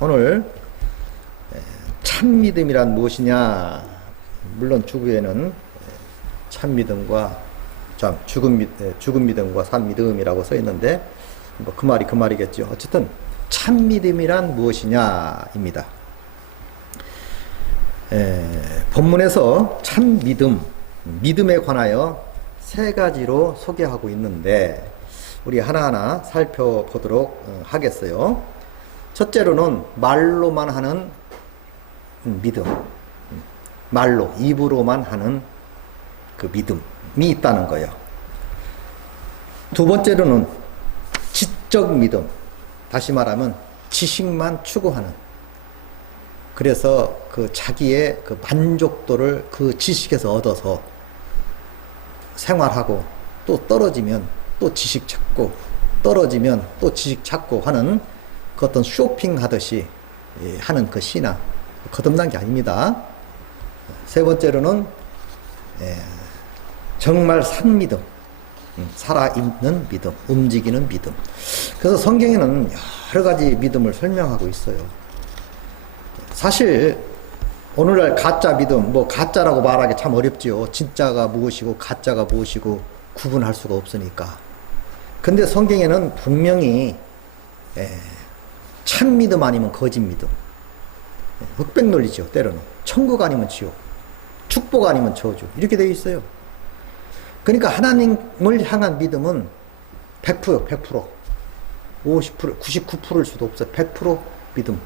오늘 참 믿음이란 무엇이냐? 물론 주구에는 참 믿음과 죽은 믿음과 산 믿음이라고 써 있는데 뭐 그 말이 그 말이겠죠. 어쨌든 참 믿음이란 무엇이냐입니다. 본문에서 참 믿음에 관하여 세 가지로 소개하고 있는데 우리 하나하나 살펴보도록 하겠어요. 첫째로는 말로만 하는 믿음, 말로 입으로만 하는 그 믿음이 있다는 거예요. 두 번째로는 지적 믿음, 다시 말하면 지식만 추구하는, 그래서 그 자기의 그 만족도를 그 지식에서 얻어서 생활하고, 또 떨어지면 또 지식 찾고, 떨어지면 또 지식 찾고 하는 그 어떤 쇼핑하듯이 하는 그 신앙, 거듭난 게 아닙니다. 세 번째로는 정말 산 믿음, 살아있는 믿음, 움직이는 믿음. 그래서 성경에는 여러 가지 믿음을 설명하고 있어요. 사실 오늘날 가짜 믿음, 뭐 가짜라고 말하기 참 어렵지요. 진짜가 무엇이고 가짜가 무엇이고 구분할 수가 없으니까. 근데 성경에는 분명히 참 믿음 아니면 거짓 믿음, 흑백 논리죠. 때로는 천국 아니면 지옥, 축복 아니면 저주, 이렇게 되어 있어요. 그러니까 하나님을 향한 믿음은 100%요. 100%, 50%, 99%일 수도 없어요. 100% 믿음.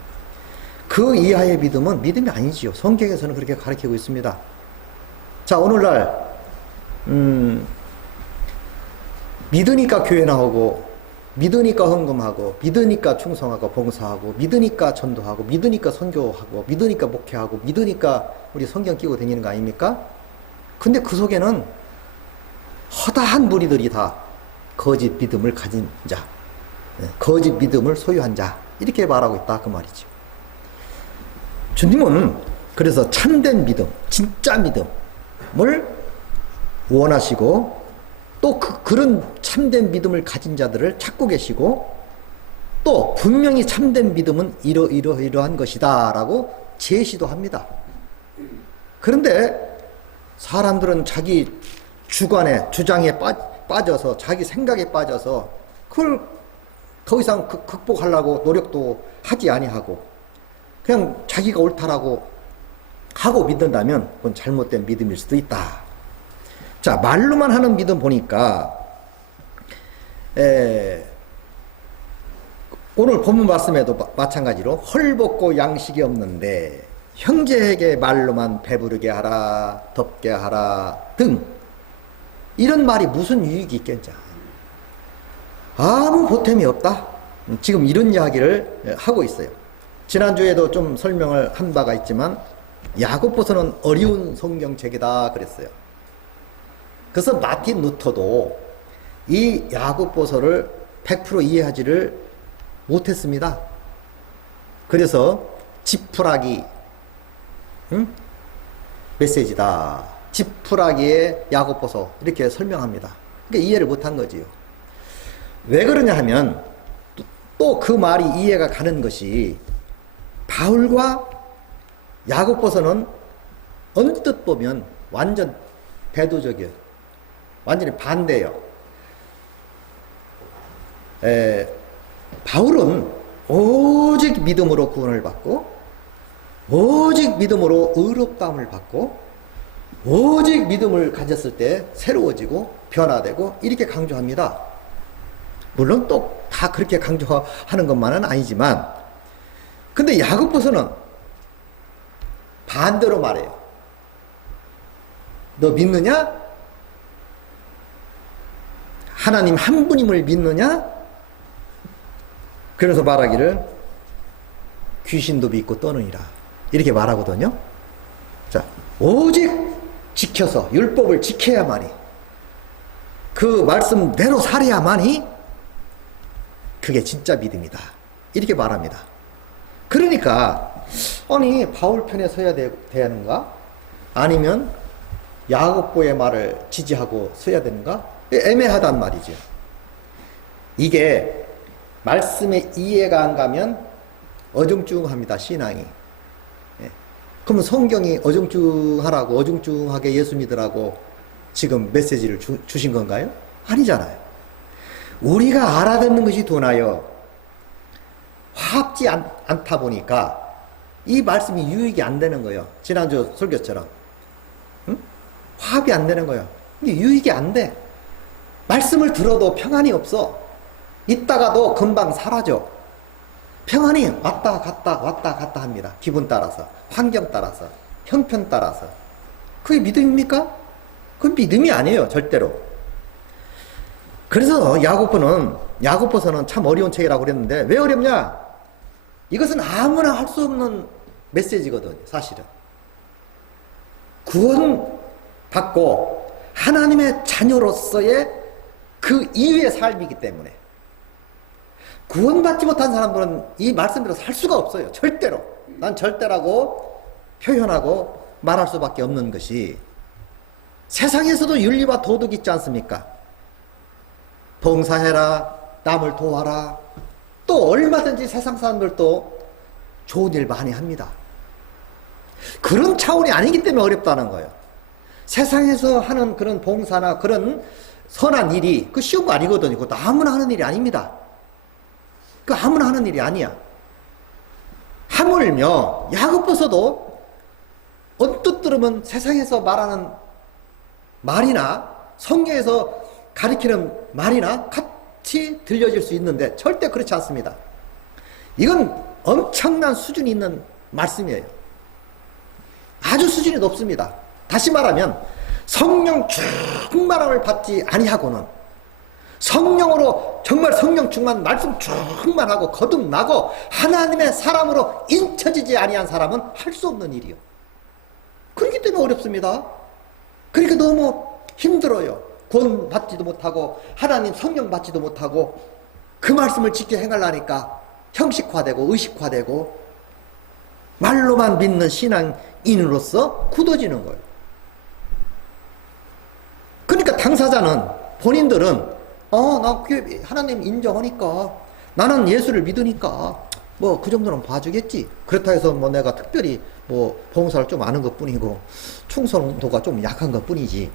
그 이하의 믿음은 믿음이 아니지요. 성경에서는 그렇게 가르치고 있습니다. 자, 오늘날 믿으니까 교회 나오고, 믿으니까 헌금하고, 믿으니까 충성하고 봉사하고, 믿으니까 전도하고, 믿으니까 선교하고, 믿으니까 목회하고, 믿으니까 우리 성경 끼고 다니는 거 아닙니까? 근데 그 속에는 허다한 무리들이 다 거짓 믿음을 가진 자, 거짓 믿음을 소유한 자, 이렇게 말하고 있다 그 말이죠. 주님은 그래서 참된 믿음, 진짜 믿음을 원하시고, 또 그런 참된 믿음을 가진 자들을 찾고 계시고, 또 분명히 참된 믿음은 이러한 것이다 라고 제시도 합니다. 그런데 사람들은 자기 주장에 빠져서, 자기 생각에 빠져서 그걸 더 이상 극복하려고 노력도 하지 아니하고 그냥 자기가 옳다라고 하고 믿는다면 그건 잘못된 믿음일 수도 있다. 자, 말로만 하는 믿음 보니까 오늘 본문 말씀에도 마찬가지로 헐벗고 양식이 없는데 형제에게 말로만 배부르게 하라, 덥게 하라 등, 이런 말이 무슨 유익이 있겠냐. 아무 보탬이 없다. 지금 이런 이야기를 하고 있어요. 지난주에도 좀 설명을 한 바가 있지만 야고보서는 어려운 성경책이다 그랬어요. 그래서 마틴 루터도 이 야고보서를 100% 이해하지를 못했습니다. 그래서 지푸라기 메시지다, 지푸라기의 야고보서, 이렇게 설명합니다. 그러니까 이해를 못한 거지요. 왜 그러냐 하면 또 그 말이 이해가 가는 것이, 바울과 야고보서는 언뜻 보면 완전 대도적이에요. 완전히 반대예요. 바울은 오직 믿음으로 구원을 받고, 오직 믿음으로 의롭다함을 받고, 오직 믿음을 가졌을 때 새로워지고 변화되고, 이렇게 강조합니다. 물론 또 다 그렇게 강조하는 것만은 아니지만, 근데 야고보서는 반대로 말해요. 너 믿느냐? 하나님 한 분임을 믿느냐? 그래서 말하기를 귀신도 믿고 떠느니라, 이렇게 말하거든요. 자, 오직 지켜서 율법을 지켜야만이, 그 말씀대로 살아야만이 그게 진짜 믿음이다, 이렇게 말합니다. 그러니까 아니 바울 편에 서야 되는가? 아니면 야고보의 말을 지지하고 서야 되는가? 애매하단 말이죠. 이게 말씀의 이해가 안 가면 어중중합니다, 신앙이. 예. 그러면 성경이 어중중하라고, 어중중하게 예수 믿으라고 지금 메시지를 주신 건가요? 아니잖아요. 우리가 알아듣는 것이 도나요. 화합지 않다 보니까 이 말씀이 유익이 안 되는 거예요. 지난주 설교처럼. 응? 화합이 안 되는 거예요. 유익이 안 돼. 말씀을 들어도 평안이 없어. 있다가도 금방 사라져. 평안이 왔다 갔다 합니다. 기분 따라서, 환경 따라서, 형편 따라서. 그게 믿음입니까? 그건 믿음이 아니에요, 절대로. 그래서 야고보서는 참 어려운 책이라고 그랬는데, 왜 어렵냐? 이것은 아무나 할 수 없는 메시지거든요, 사실은. 구원받고 하나님의 자녀로서의 그 이후의 삶이기 때문에 구원받지 못한 사람들은 이 말씀대로 살 수가 없어요. 절대로. 난 절대라고 표현하고 말할 수밖에 없는 것이, 세상에서도 윤리와 도덕이 있지 않습니까? 봉사해라, 남을 도와라. 또 얼마든지 세상 사람들도 좋은 일 많이 합니다. 그런 차원이 아니기 때문에 어렵다는 거예요. 세상에서 하는 그런 봉사나 그런 선한 일이 그 쉬운 거 아니거든요. 그것도 아무나 하는 일이 아닙니다. 그 아무나 하는 일이 아니야. 하물며 야고보서도 언뜻 들으면 세상에서 말하는 말이나 성경에서 가리키는 말이나 같이 들려질 수 있는데 절대 그렇지 않습니다. 이건 엄청난 수준이 있는 말씀이에요. 아주 수준이 높습니다. 다시 말하면 성령 충만함을 받지 아니하고는, 성령으로 정말 성령 충만, 말씀 충만하고 거듭나고 하나님의 사람으로 인쳐지지 아니한 사람은 할 수 없는 일이요. 그렇기 때문에 어렵습니다. 그러니까 너무 힘들어요. 구원 받지도 못하고 하나님 성령 받지도 못하고 그 말씀을 지켜 행하려니까 형식화되고 의식화되고 말로만 믿는 신앙인으로서 굳어지는 거예요. 그러니까 당사자는, 본인들은 나 하나님 인정하니까, 나는 예수를 믿으니까 뭐 그 정도는 봐주겠지. 그렇다 해서 뭐 내가 특별히 뭐 봉사를 좀 아는 것 뿐이고 충성도가 좀 약한 것 뿐이지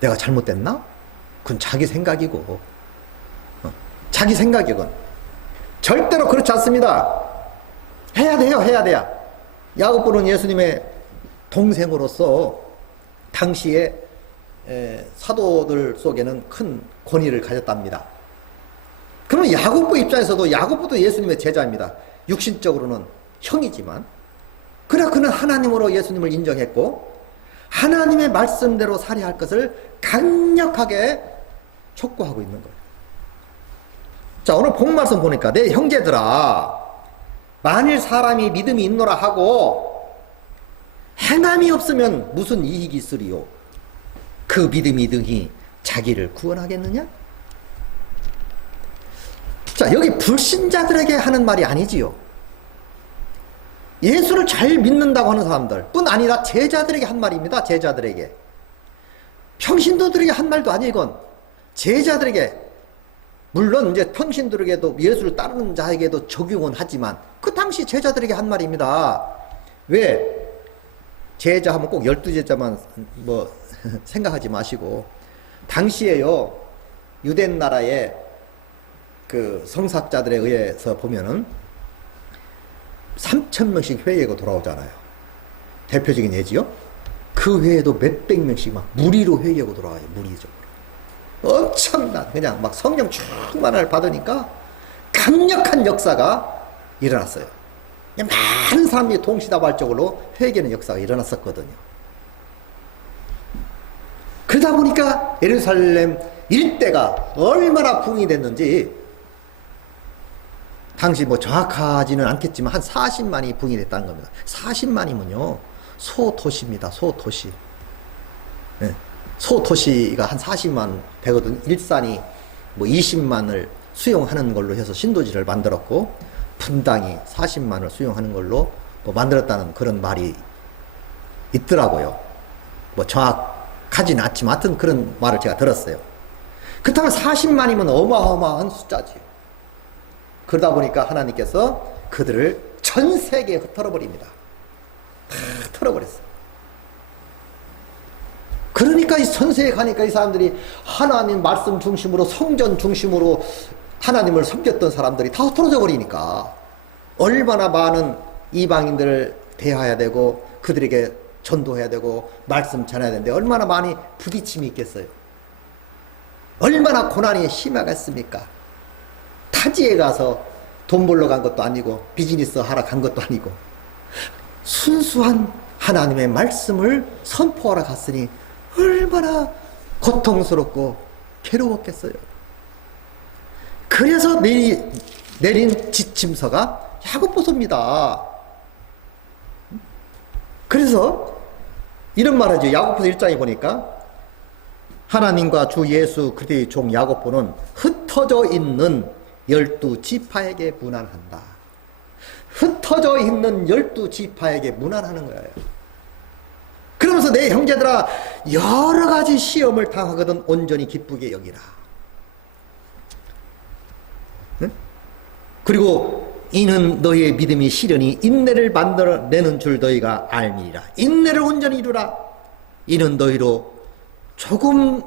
내가 잘못됐나? 그건 자기 생각이고, 자기 생각이건. 절대로 그렇지 않습니다. 해야 돼요, 해야 돼요. 야고보는 예수님의 동생으로서 당시에 사도들 속에는 큰 권위를 가졌답니다. 그러면 야고보 입장에서도, 야고보도 예수님의 제자입니다. 육신적으로는 형이지만, 그러나 그는 하나님으로 예수님을 인정했고 하나님의 말씀대로 살아야 할 것을 강력하게 촉구하고 있는 거예요. 자, 오늘 본 말씀 보니까, 내 형제들아, 만일 사람이 믿음이 있노라 하고 행함이 없으면 무슨 이익이 있으리요? 그 믿음이 등이 자기를 구원하겠느냐? 자, 여기 불신자들에게 하는 말이 아니지요. 예수를 잘 믿는다고 하는 사람들 뿐 아니라 제자들에게 한 말입니다. 제자들에게. 평신도들에게 한 말도 아니에요. 이건 제자들에게, 물론 이제 평신도에게도 예수를 따르는 자에게도 적용은 하지만 그 당시 제자들에게 한 말입니다. 왜? 제자 하면 꼭 12제자만 뭐 생각하지 마시고, 당시에요, 유대 나라의 그 성사자들에 의해서 보면은 3,000명씩 회의가 돌아오잖아요. 대표적인 예지요. 그 회에도 몇백 명씩 막 무리로 회의하고 돌아와요. 무리적으로. 엄청난, 그냥 막 성령 충만을 받으니까 강력한 역사가 일어났어요. 많은 사람들이 동시다발적으로 회개하는 역사가 일어났었거든요. 그러다 보니까 예루살렘 일대가 얼마나 부흥이 됐는지, 당시 뭐 정확하지는 않겠지만 한 40만이 부흥이 됐다는 겁니다. 40만이면요 소도시입니다. 소도시. 네. 소도시가 한 40만 되거든. 일산이 뭐 20만을 수용하는 걸로 해서 신도시를 만들었고, 분당이 40만을 수용하는 걸로 뭐 만들었다는 그런 말이 있더라고요. 뭐 정확하지는 않지만 하여튼 그런 말을 제가 들었어요. 그렇다면 40만이면 어마어마한 숫자지. 그러다 보니까 하나님께서 그들을 전 세계에 흩어버립니다. 다 털어버렸어요. 그러니까 이 선세에 가니까 이 사람들이 하나님 말씀 중심으로 성전 중심으로 하나님을 섬겼던 사람들이 다 흩어져 버리니까 얼마나 많은 이방인들을 대해야 되고 그들에게 전도해야 되고 말씀 전해야 되는데 얼마나 많이 부딪힘이 있겠어요. 얼마나 고난이 심하겠습니까. 타지에 가서 돈 벌러 간 것도 아니고 비즈니스 하러 간 것도 아니고 순수한 하나님의 말씀을 선포하러 갔으니 얼마나 고통스럽고 괴로웠겠어요. 그래서 내린 지침서가 야고보서입니다. 그래서 이런 말하죠. 야고보서 1장에 보니까 하나님과 주 예수 그리스도의 종 야고보는 흩어져 있는 12지파에게 문안한다. 흩어져 있는 12지파에게 문안하는 거예요. 그러면서 내 형제들아 여러 가지 시험을 당하거든 온전히 기쁘게 여기라. 응? 그리고 이는 너희의 믿음이 시련이 인내를 만들어내는 줄 너희가 알미니라. 인내를 온전히 이루라. 이는 너희로 조금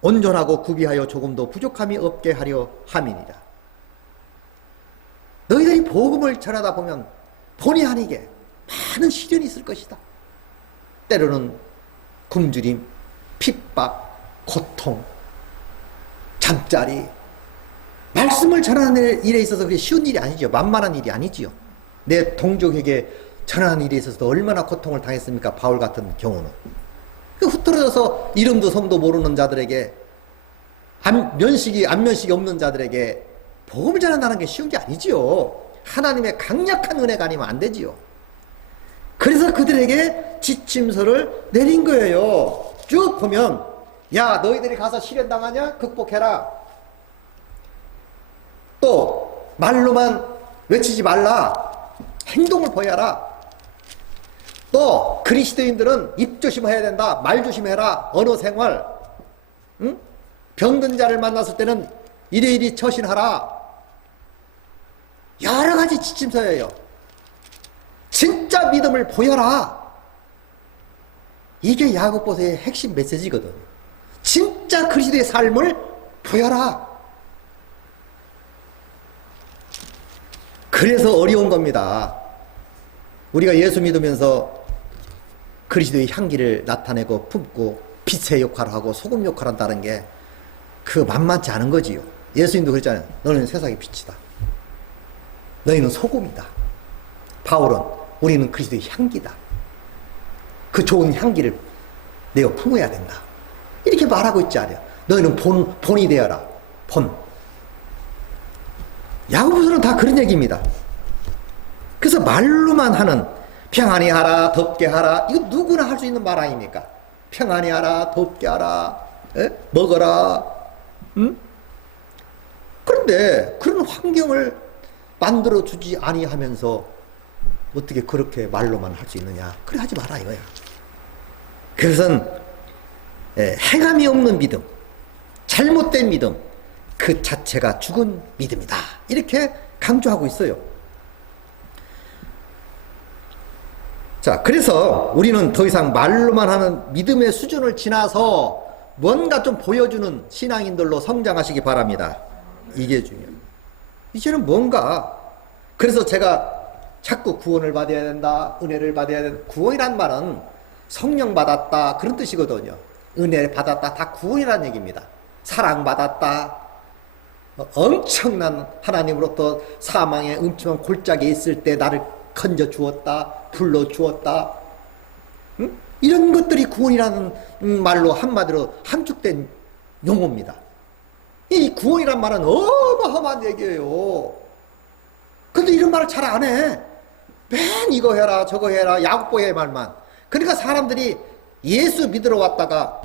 온전하고 구비하여 조금도 부족함이 없게 하려 함이니라. 너희들이 복음을 전하다 보면 본의 아니게 많은 시련이 있을 것이다. 때로는 굶주림, 핍박, 고통, 잠자리. 말씀을 전하는 일에 있어서 그게 쉬운 일이 아니죠. 만만한 일이 아니지요. 내 동족에게 전하는 일에 있어서 얼마나 고통을 당했습니까? 바울 같은 경우는. 흩어져서 이름도 성도 모르는 자들에게 안면식이 없는 자들에게 복음을 전한다는 게 쉬운 게 아니지요. 하나님의 강력한 은혜가 아니면 안 되지요. 그래서 그들에게 지침서를 내린 거예요. 쭉 보면 야 너희들이 가서 시련 당하냐? 극복해라. 또 말로만 외치지 말라. 행동을 보여라. 또 그리스도인들은 입 조심해야 된다. 말 조심해라. 언어 생활. 응? 병든 자를 만났을 때는 이리이리 처신하라. 여러 가지 지침서예요. 진짜 믿음을 보여라. 이게 야고보서의 핵심 메시지거든. 진짜 그리스도의 삶을 보여라. 그래서 어려운 겁니다. 우리가 예수 믿으면서 그리스도의 향기를 나타내고 품고 빛의 역할을 하고 소금 역할을 한다는 게 그 만만치 않은 거지요. 예수님도 그랬잖아요. 너는 세상의 빛이다. 너희는 소금이다. 바울은 우리는 그리스도의 향기다. 그 좋은 향기를 내어 품어야 된다. 이렇게 말하고 있지 않아요. 너희는 본이 되어라. 본. 야고보서는 다 그런 얘기입니다. 그래서 말로만 하는 평안히 하라, 덥게 하라. 이거 누구나 할 수 있는 말 아닙니까? 평안히 하라, 덥게 하라, 먹어라. 응? 그런데 그런 환경을 만들어주지 아니하면서 어떻게 그렇게 말로만 할 수 있느냐. 그래 하지 마라 이거야. 그것은 행함이 없는 믿음, 잘못된 믿음 그 자체가 죽은 믿음이다. 이렇게 강조하고 있어요. 자, 그래서 우리는 더 이상 말로만 하는 믿음의 수준을 지나서 뭔가 좀 보여주는 신앙인들로 성장하시기 바랍니다. 이게 중요해요. 이제는 뭔가, 그래서 제가 자꾸 구원을 받아야 된다, 은혜를 받아야 된다. 구원이란 말은 성령 받았다 그런 뜻이거든요. 은혜 받았다 다 구원이라는 얘기입니다. 사랑받았다, 엄청난 하나님으로부터 사망의 음침한 골짜기에 있을 때 나를 건져 주었다, 불러 주었다. 응? 이런 것들이 구원이라는 말로 한마디로 함축된 용어입니다. 이 구원이란 말은 어마어마한 얘기예요. 근데 이런 말을 잘 안 해. 맨 이거 해라 저거 해라 야고보의 말만. 그러니까 사람들이 예수 믿으러 왔다가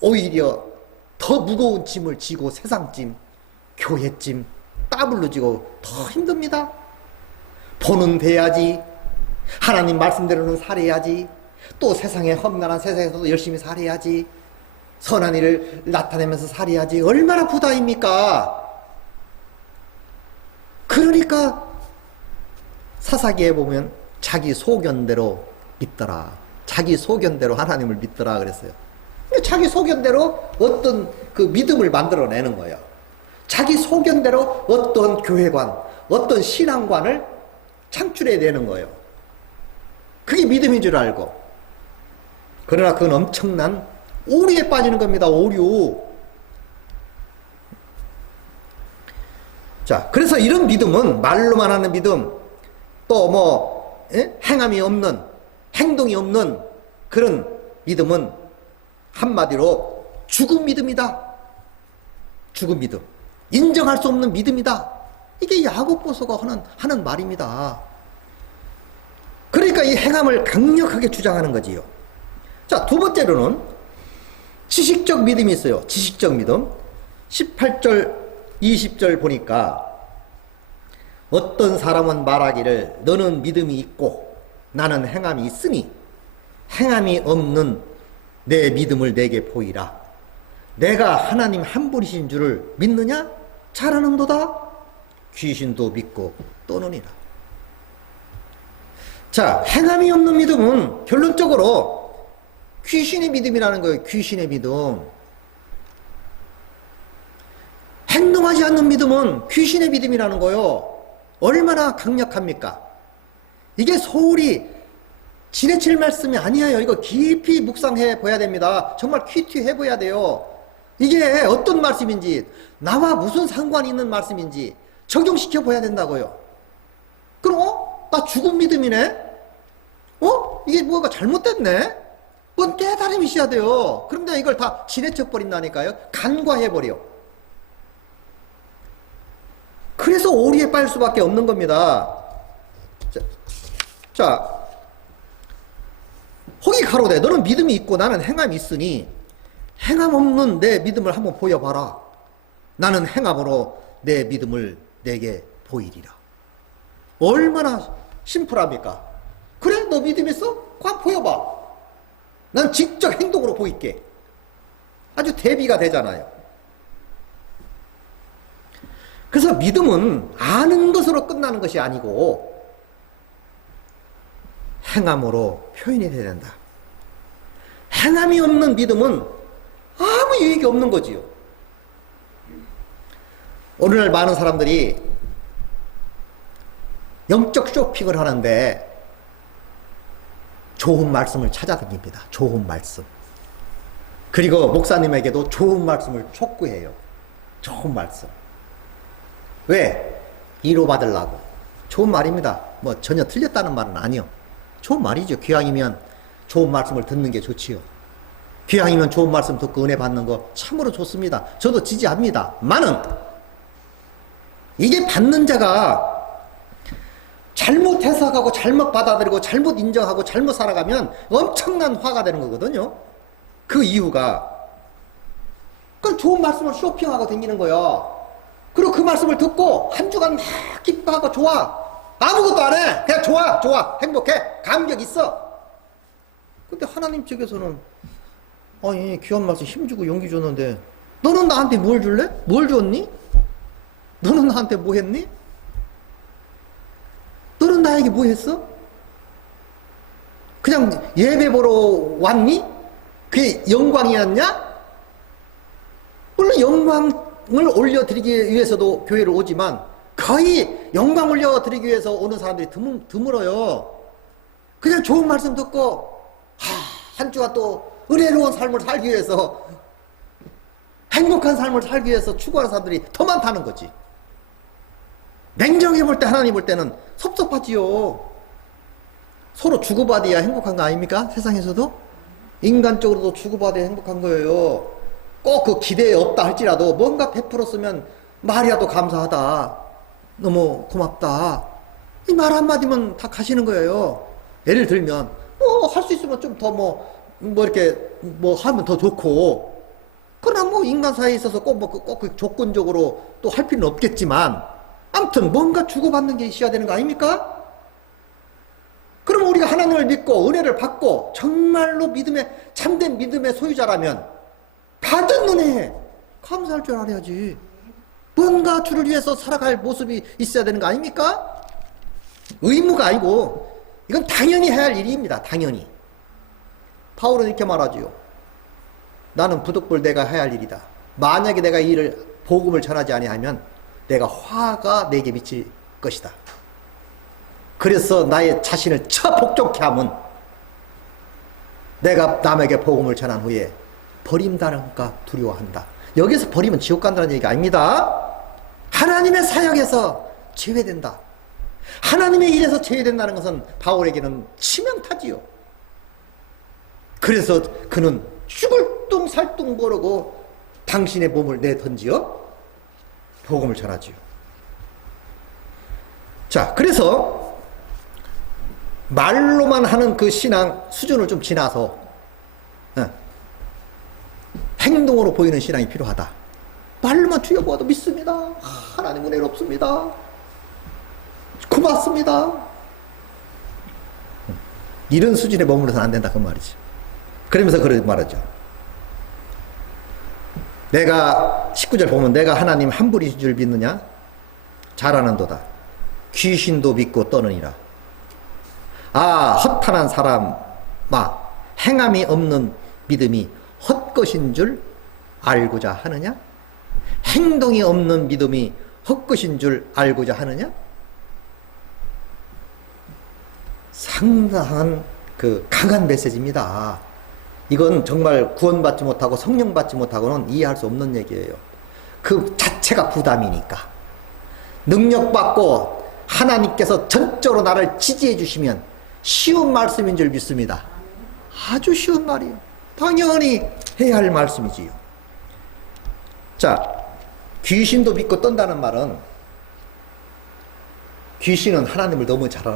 오히려 더 무거운 짐을 지고 세상짐, 교회짐, 땀을 흘리고 더 힘듭니다. 보는 돼야지, 하나님 말씀대로는 살아야지, 또 세상에 험난한 세상에서도 열심히 살아야지, 선한 일을 나타내면서 살아야지. 얼마나 부담입니까? 그러니까 사사기에 보면 자기 소견대로 믿더라. 자기 소견대로 하나님을 믿더라 그랬어요. 자기 소견대로 어떤 그 믿음을 만들어내는 거예요. 자기 소견대로 어떤 교회관, 어떤 신앙관을 창출해내는 거예요. 그게 믿음인 줄 알고. 그러나 그건 엄청난 오류에 빠지는 겁니다. 오류. 자, 그래서 이런 믿음은 말로만 하는 믿음, 또 뭐 행함이 없는, 행동이 없는 그런 믿음은 한마디로 죽은 믿음이다. 죽은 믿음. 인정할 수 없는 믿음이다. 이게 야고보서가 하는 말입니다. 그러니까 이 행함을 강력하게 주장하는 거지요. 자, 두 번째로는 지식적 믿음이 있어요. 지식적 믿음. 18절, 20절 보니까 어떤 사람은 말하기를 너는 믿음이 있고 나는 행함이 있으니 행함이 없는 내 믿음을 내게 보이라. 내가 하나님 한 분이신 줄을 믿느냐? 잘하는도다. 귀신도 믿고 떠느니라. 자, 행함이 없는 믿음은 결론적으로 귀신의 믿음이라는 거예요. 귀신의 믿음. 행동하지 않는 믿음은 귀신의 믿음이라는 거예요. 얼마나 강력합니까? 이게 소홀히 지나칠 말씀이 아니에요. 이거 깊이 묵상해 보야 됩니다. 정말 퀴퀴해 보야 돼요. 이게 어떤 말씀인지, 나와 무슨 상관이 있는 말씀인지 적용시켜 보야 된다고요. 그럼 나 죽은 믿음이네? 이게 뭐가 잘못됐네? 그건 깨달음이 있어야 돼요. 그런데 이걸 다 지나쳐 버린다니까요. 간과해 버려. 그래서 오류에 빠질 수밖에 없는 겁니다. 자, 혹이 가로되 너는 믿음이 있고 나는 행함이 있으니 행함 없는 내 믿음을 한번 보여봐라. 나는 행함으로 내 믿음을 내게 보이리라. 얼마나 심플합니까? 그래? 너 믿음 있어? 그럼 보여봐. 난 직접 행동으로 보일게. 아주 대비가 되잖아요. 그래서 믿음은 아는 것으로 끝나는 것이 아니고 행함으로 표현이 돼야 된다. 행함이 없는 믿음은 아무 유익이 없는 거지요. 오늘날 많은 사람들이 영적 쇼핑을 하는데 좋은 말씀을 찾아다닙니다. 좋은 말씀. 그리고 목사님에게도 좋은 말씀을 촉구해요. 좋은 말씀. 왜? 위로받으려고. 좋은 말입니다. 뭐 전혀 틀렸다는 말은 아니요. 좋은 말이죠. 기왕이면 좋은 말씀을 듣는 게 좋지요. 기왕이면 좋은 말씀 듣고 은혜 받는 거 참으로 좋습니다. 저도 지지합니다. 만은 이게 받는 자가 잘못 해석하고 잘못 받아들이고 잘못 인정하고 잘못 살아가면 엄청난 화가 되는 거거든요. 그 이유가 그 좋은 말씀을 쇼핑하고 다니는 거야. 그리고 그 말씀을 듣고 한 주간 막 기뻐하고 좋아. 아무것도 안 해. 그냥 좋아, 좋아, 행복해, 감격 있어. 근데 하나님 측에서는 아니 귀한 말씀 힘주고 용기 줬는데 너는 나한테 뭘 줄래? 뭘 줬니? 너는 나한테 뭐 했니? 너는 나에게 뭐 했어? 그냥 예배 보러 왔니? 그게 영광이었냐? 물론 영광을 올려드리기 위해서도 교회를 오지만 거의 영광 올려드리기 위해서 오는 사람들이 드물어요. 그냥 좋은 말씀 듣고 한 주가 또 은혜로운 삶을 살기 위해서 행복한 삶을 살기 위해서 추구하는 사람들이 더 많다는 거지. 냉정해 볼 때 하나님 볼 때는 섭섭하지요. 서로 주고받아야 행복한 거 아닙니까? 세상에서도 인간적으로도 주고받아야 행복한 거예요. 꼭 그 기대에 없다 할지라도 뭔가 베풀었으면 말이라도 감사하다, 너무 고맙다, 이 말 한마디면 다 가시는 거예요. 예를 들면 뭐 할 수 있으면 좀 더 뭐 이렇게 뭐 하면 더 좋고, 그러나 뭐 인간 사이에 있어서 꼭 조건적으로 또 할 필요는 없겠지만 아무튼 뭔가 주고받는 게 있어야 되는 거 아닙니까? 그럼 우리가 하나님을 믿고 은혜를 받고 정말로 참된 믿음의 소유자라면 받은 은혜에 감사할 줄 알아야지. 뭐 누군가 주를 위해서 살아갈 모습이 있어야 되는 거 아닙니까? 의무가 아니고 이건 당연히 해야 할 일입니다. 당연히. 바울은 이렇게 말하지요. 나는 부득불 내가 해야 할 일이다. 만약에 내가 이 일을 복음을 전하지 아니하면 내가 화가 내게 미칠 것이다. 그래서 나의 자신을 복종케 하면 내가 남에게 복음을 전한 후에 버림당할까 두려워한다. 여기서 버리면 지옥 간다는 얘기가 아닙니다. 하나님의 사역에서 제외된다. 하나님의 일에서 제외된다는 것은 바울에게는 치명타지요. 그래서 그는 죽을 둥 살 둥 모르고 당신의 몸을 내던지어 복음을 전하지요. 자, 그래서 말로만 하는 그 신앙 수준을 좀 지나서 행동으로 보이는 신앙이 필요하다. 말로만 주여 보아도 믿습니다. 하나님 은혜는 없습니다. 고맙습니다. 이런 수준에 머무르서는 안 된다 그 말이지. 그러면서 그런 말하죠. 내가 19절 보면 내가 하나님 한 분이신 줄 믿느냐? 잘하는도다. 귀신도 믿고 떠느니라. 아, 허탄한 사람아, 행함이 없는 믿음이 헛것인 줄 알고자 하느냐? 행동이 없는 믿음이 헛것인 줄 알고자 하느냐? 상당한 그 강한 메시지입니다. 이건 정말 구원받지 못하고 성령 받지 못하고는 이해할 수 없는 얘기예요. 그 자체가 부담이니까. 능력받고 하나님께서 전적으로 나를 지지해 주시면 쉬운 말씀인 줄 믿습니다. 아주 쉬운 말이에요. 당연히 해야 할 말씀이지요. 자, 귀신도 믿고 떤다는 말은 귀신은 하나님을 너무 잘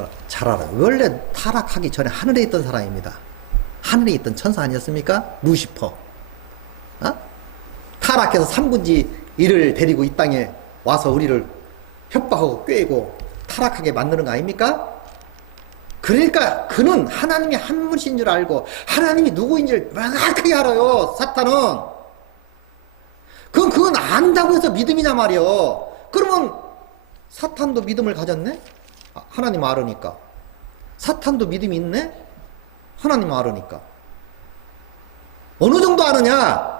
알아요. 원래 타락하기 전에 하늘에 있던 사람입니다. 하늘에 있던 천사 아니었습니까? 루시퍼. 타락해서 3분지 1을 데리고 이 땅에 와서 우리를 협박하고 꾀고 타락하게 만드는 거 아닙니까? 그러니까 그는 하나님이 한 분이신 줄 알고 하나님이 누구인지를 명확하게 알아요. 사탄은. 그건 안다고 해서 믿음이냐 말이요. 그러면 사탄도 믿음을 가졌네? 하나님 알으니까. 사탄도 믿음이 있네? 하나님 알으니까. 어느 정도 아느냐?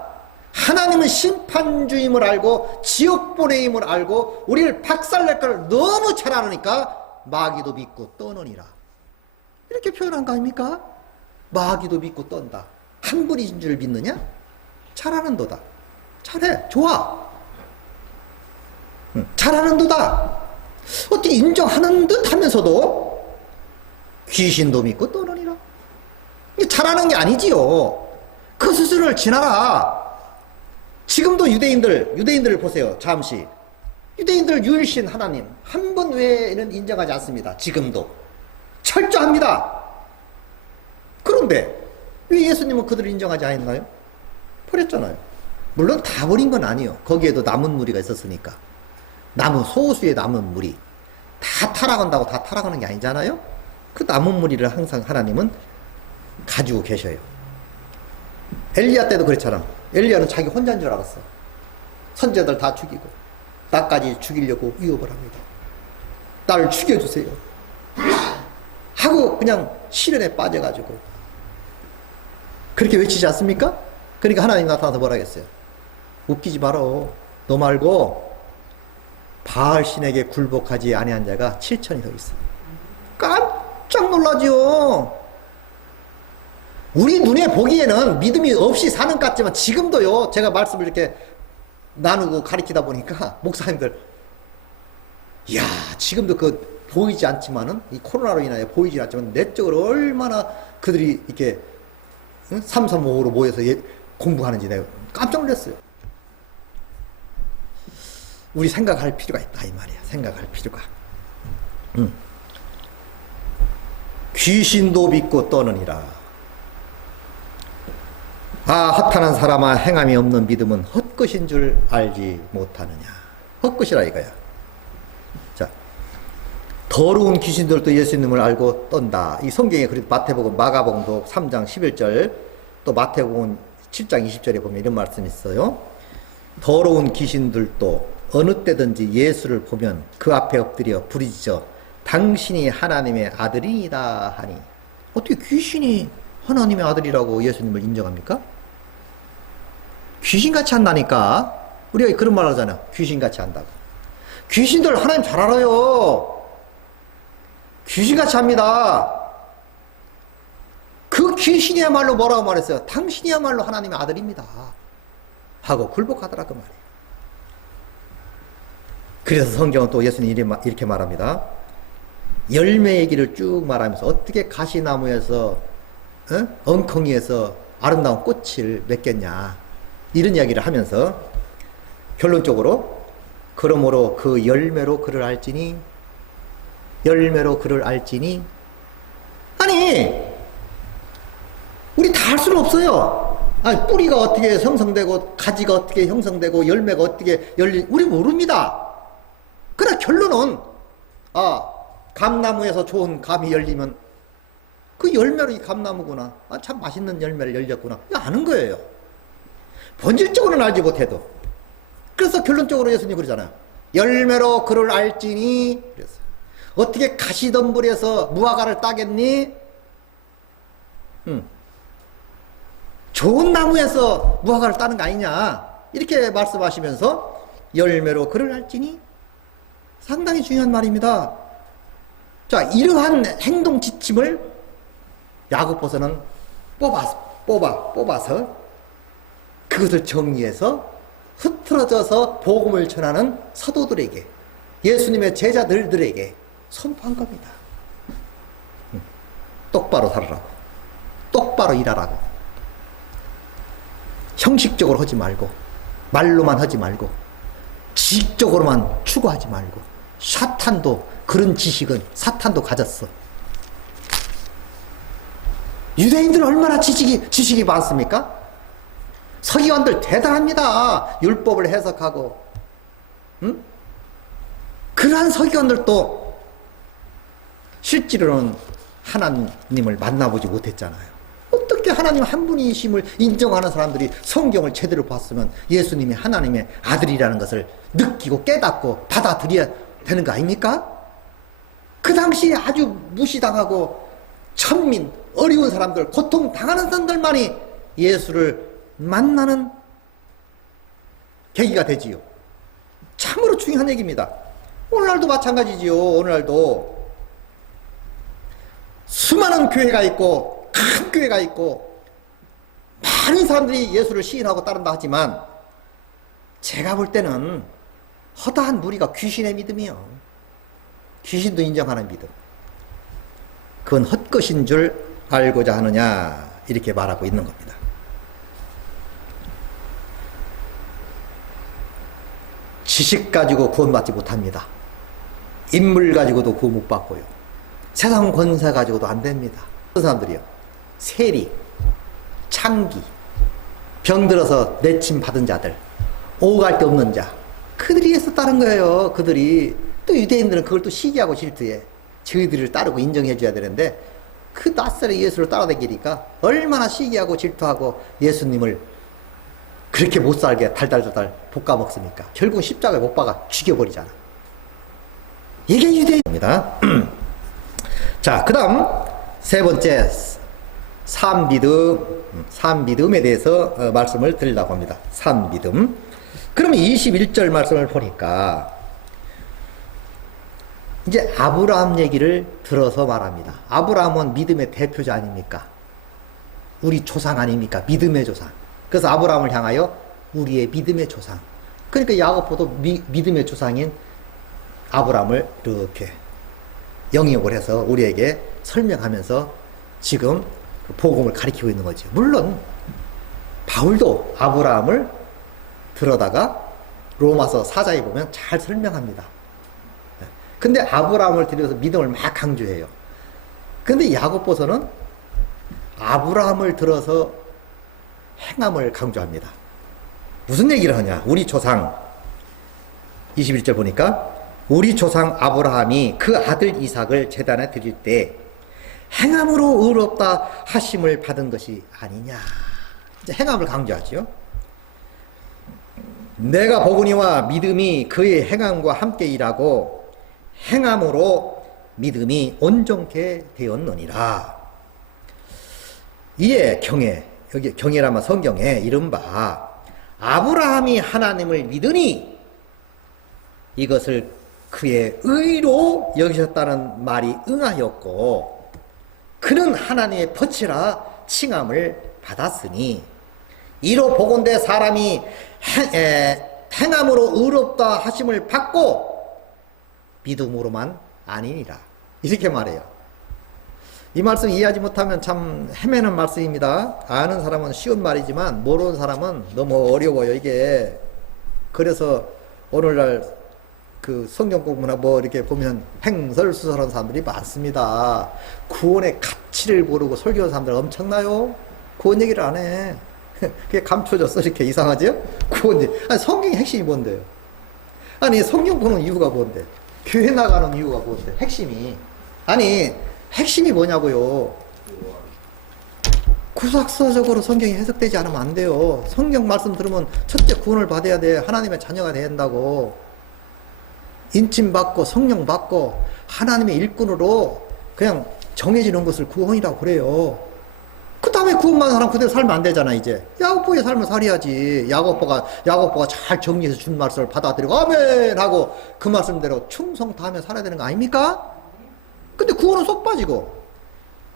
하나님은 심판주임을 알고 지옥 보내임을 알고 우리를 박살낼 걸 너무 잘 알으니까 마귀도 믿고 떠느니라. 이렇게 표현한 거 아닙니까? 마귀도 믿고 떤다. 한 분이신 줄 믿느냐? 잘하는도다. 잘해. 좋아. 잘하는도다. 어떻게 인정하는 듯 하면서도 귀신도 믿고 떠느니라. 이게 잘하는 게 아니지요. 그 수준을 지나라. 지금도 유대인들을 보세요. 잠시. 유대인들 유일신 하나님 한 분 외에는 인정하지 않습니다. 지금도. 철저합니다. 그런데 왜 예수님은 그들을 인정하지 않았나요? 버렸잖아요. 물론 다 버린 건 아니에요. 거기에도 남은 무리가 있었으니까. 소수의 남은 무리. 다 타락한다고 다 타락하는 게 아니잖아요. 그 남은 무리를 항상 하나님은 가지고 계셔요. 엘리야 때도 그랬잖아. 엘리야는 자기 혼자인 줄 알았어. 선지자들 다 죽이고 나까지 죽이려고 위협을 합니다. 나를 죽여주세요 하고 그냥 시련에 빠져가지고 그렇게 외치지 않습니까? 그러니까 하나님 나타나서 뭐라 했어요? 웃기지 말어. 너 말고 바알 신에게 굴복하지 아니한 자가 7천이 더 있어. 깜짝 놀라죠. 우리 눈에 보기에는 믿음이 없이 사는 것 같지만 지금도요. 제가 말씀을 이렇게 나누고 가르치다 보니까 목사님들 이야 지금도 그 보이지 않지만은 이 코로나로 인하여 보이지 않지만 내적으로 얼마나 그들이 이렇게 335호로 모여서 공부하는지 내가 깜짝 놀랐어요. 우리 생각할 필요가 있다 이 말이야. 생각할 필요가. 귀신도 믿고 떠느니라. 아 허탄한 사람아 행함이 없는 믿음은 헛것인 줄 알지 못하느냐. 헛것이라 이거야. 자, 더러운 귀신들도 예수님을 알고 떤다. 이 성경에 그래도 마태복음, 마가복음도 3장 11절 또 마태복음 7장 20절에 보면 이런 말씀이 있어요. 더러운 귀신들도 어느 때든지 예수를 보면 그 앞에 엎드려 부르짖어 당신이 하나님의 아들이다 하니. 어떻게 귀신이 하나님의 아들이라고 예수님을 인정합니까? 귀신같이 한다니까. 우리가 그런 말 하잖아요. 귀신같이 한다고. 귀신들 하나님 잘 알아요. 귀신같이 합니다. 그 귀신이야말로 뭐라고 말했어요? 당신이야말로 하나님의 아들입니다 하고 굴복하더라 그 말이에요. 그래서 성경은 또 예수님이 이렇게 말합니다. 열매 얘기를 쭉 말하면서 어떻게 가시나무에서 엉덩이에서 아름다운 꽃을 맺겠냐 이런 이야기를 하면서 결론적으로 그러므로 그 열매로 그를 알지니 열매로 그를 알지니. 아니 우리 다 알 수는 없어요. 아니 뿌리가 어떻게 형성되고 가지가 어떻게 형성되고 열매가 어떻게 열리 우리 모릅니다. 그러나 결론은 감나무에서 좋은 감이 열리면 그 열매로 이 감나무구나. 참 맛있는 열매를 열렸구나. 이거 아는 거예요. 본질적으로는 알지 못해도. 그래서 결론적으로 예수님이 그러잖아요. 열매로 그를 알지니. 그래서 어떻게 가시덤불에서 무화과를 따겠니? 좋은 나무에서 무화과를 따는 거 아니냐. 이렇게 말씀하시면서 열매로 그를 알지니. 상당히 중요한 말입니다. 자, 이러한 행동 지침을 야고보서는 뽑아서 그것을 정리해서 흐트러져서 복음을 전하는 사도들에게, 예수님의 제자들에게 선포한 겁니다. 똑바로 살아라고, 똑바로 일하라고, 형식적으로 하지 말고, 말로만 하지 말고, 지식적으로만 추구하지 말고. 사탄도 그런 지식은 사탄도 가졌어. 유대인들은 얼마나 지식이 많습니까? 서기관들 대단합니다. 율법을 해석하고. 그러한 서기관들도 실제로는 하나님을 만나보지 못했잖아요. 어떻게 하나님 한 분이심을 인정하는 사람들이 성경을 제대로 봤으면 예수님이 하나님의 아들이라는 것을 느끼고 깨닫고 받아들여야 되는 거 아닙니까? 그 당시에 아주 무시당하고 천민, 어려운 사람들, 고통당하는 사람들만이 예수를 만나는 계기가 되지요. 참으로 중요한 얘기입니다. 오늘날도 마찬가지지요. 오늘날도 수많은 교회가 있고 큰 교회가 있고 많은 사람들이 예수를 시인하고 따른다 하지만 제가 볼 때는 허다한 무리가 귀신의 믿음이요. 귀신도 인정하는 믿음. 그건 헛것인 줄 알고자 하느냐 이렇게 말하고 있는 겁니다. 지식 가지고 구원받지 못합니다. 인물 가지고도 구원 못 받고요. 세상 권세 가지고도 안 됩니다. 어떤 사람들이요? 세리, 창기, 병들어서 내침 받은 자들, 오갈 데 없는 자, 그들이 예수 따른 거예요. 그들이. 또 유대인들은 그걸 또 시기하고 질투해. 저희들을 따르고 인정해 줘야 되는데 그 낯설에 예수를 따라다니니까 얼마나 시기하고 질투하고 예수님을 그렇게 못 살게 달달달달 볶아먹습니까? 결국 십자가에 못 박아 죽여버리잖아. 이게 유대인입니다. 자, 그 다음 세 번째 산믿음에 대해서 말씀을 드리려고 합니다. 산믿음. 그러면 21절 말씀을 보니까 이제 아브라함 얘기를 들어서 말합니다. 아브라함은 믿음의 대표자 아닙니까? 우리 조상 아닙니까? 믿음의 조상. 그래서 아브라함을 향하여 우리의 믿음의 조상. 그러니까 야고보도 믿음의 조상인 아브라함을 이렇게 영역을 해서 우리에게 설명하면서 지금 복음을 가리키고 있는 거죠. 물론 바울도 아브라함을 들어다가 로마서 4장에 보면 잘 설명합니다. 근데 아브라함을 들여서 믿음을 막 강조해요. 근데 야고보서는 아브라함을 들어서 행함을 강조합니다. 무슨 얘기를 하냐? 우리 조상 21절 보니까 우리 조상 아브라함이 그 아들 이삭을 제단에 드릴 때 행함으로 의롭다 하심을 받은 것이 아니냐. 이제 행함을 강조하죠. 내가 보거니와 믿음이 그의 행함과 함께 일하고 행함으로 믿음이 온전케 되었느니라. 이에 경에, 여기 경에라면 성경에 이른바 아브라함이 하나님을 믿으니 이것을 그의 의로 여기셨다는 말이 응하였고 그는 하나님의 벗이라 칭함을 받았으니 이로 보건대 사람이 행함으로 의롭다 하심을 받고 믿음으로만 아니니라. 이렇게 말해요. 이 말씀 이해하지 못하면 참 헤매는 말씀입니다. 아는 사람은 쉬운 말이지만 모르는 사람은 너무 어려워요 이게. 그래서 오늘날 그 성경 공부나 뭐 이렇게 보면 횡설수설하는 사람들이 많습니다. 구원의 가치를 모르고 설교하는 사람들 엄청나요. 구원 얘기를 안 해. 그게 감춰졌어. 이렇게 이상하죠? 구원 얘기. 아니 성경의 핵심이 뭔데요? 아니 성경 보는 이유가 뭔데? 교회 나가는 이유가 뭔데? 핵심이. 아니 핵심이 뭐냐고요? 구삭서적으로 성경이 해석되지 않으면 안 돼요. 성경 말씀 들으면 첫째 구원을 받아야 돼. 하나님의 자녀가 돼야 된다고. 인침 받고 성령 받고 하나님의 일꾼으로 그냥 정해지는 것을 구원이라고 그래요. 그 다음에 구원받은 사람 그대로 살면 안 되잖아. 이제 야고보의 삶을 살아야지. 야고보가 잘 정리해서 준 말씀을 받아들이고 아멘 하고 그 말씀대로 충성 다하며 살아야 되는 거 아닙니까? 근데 구원은 쏙 빠지고